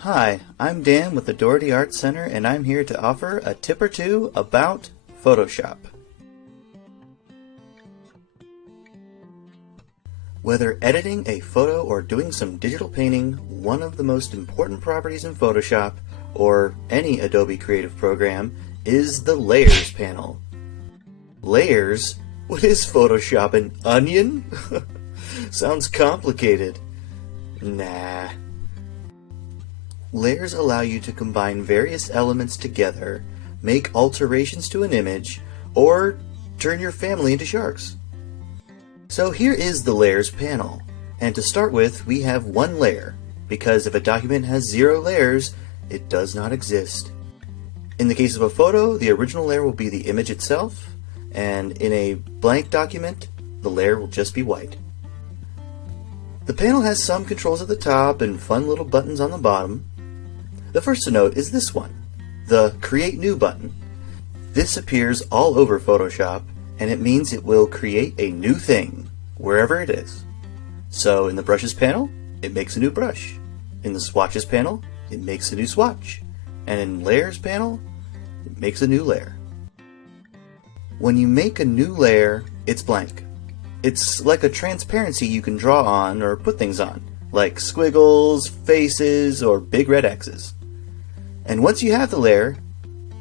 Hi, I'm Dan with the Dougherty Art Center, and I'm here to offer a tip or two about Photoshop. Whether editing a photo or doing some digital painting, one of the most important properties in Photoshop, or any Adobe Creative program, is the Layers panel. Layers? What is Photoshop, an onion? Sounds complicated. Nah. Layers allow you to combine various elements together, make alterations to an image, or turn your family into sharks. So here is the Layers panel, and to start with we have one layer, because if a document has 0 layers, it does not exist. In the case of a photo, the original layer will be the image itself, and in a blank document, the layer will just be white. The panel has some controls at the top and fun little buttons on the bottom. The first to note is this one, the Create New button. This appears all over Photoshop, and it means it will create a new thing, wherever it is. So in the Brushes panel, it makes a new brush. In the Swatches panel, it makes a new swatch. And in Layers panel, it makes a new layer. When you make a new layer, it's blank. It's like a transparency you can draw on or put things on, like squiggles, faces, or big red X's. And once you have the layer,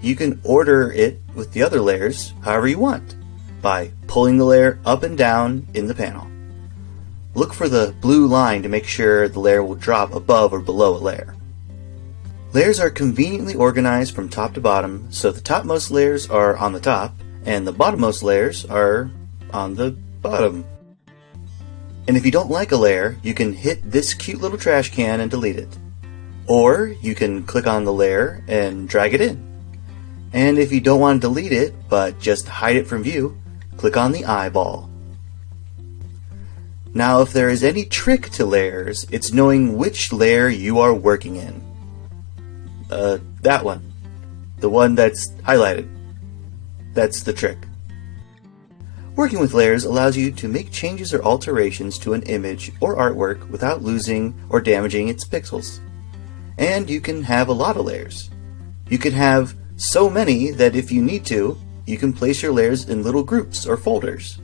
you can order it with the other layers however you want, by pulling the layer up and down in the panel. Look for the blue line to make sure the layer will drop above or below a layer. Layers are conveniently organized from top to bottom, so the topmost layers are on the top, and the bottommost layers are on the bottom. And if you don't like a layer, you can hit this cute little trash can and delete it. Or you can click on the layer and drag it in. And if you don't want to delete it, but just hide it from view, click on the eyeball. Now if there is any trick to layers, it's knowing which layer you are working in. That one. The one that's highlighted. That's the trick. Working with layers allows you to make changes or alterations to an image or artwork without losing or damaging its pixels. And you can have a lot of layers. You can have so many that if you need to, you can place your layers in little groups or folders.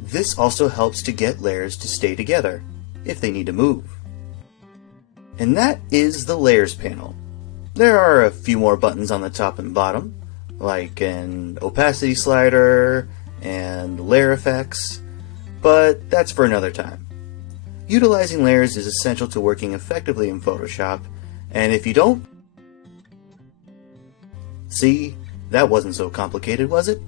This also helps to get layers to stay together if they need to move. And that is the Layers panel. There are a few more buttons on the top and bottom, like an opacity slider and layer effects, but that's for another time. Utilizing layers is essential to working effectively in Photoshop, and if you don't, see, that wasn't so complicated, was it?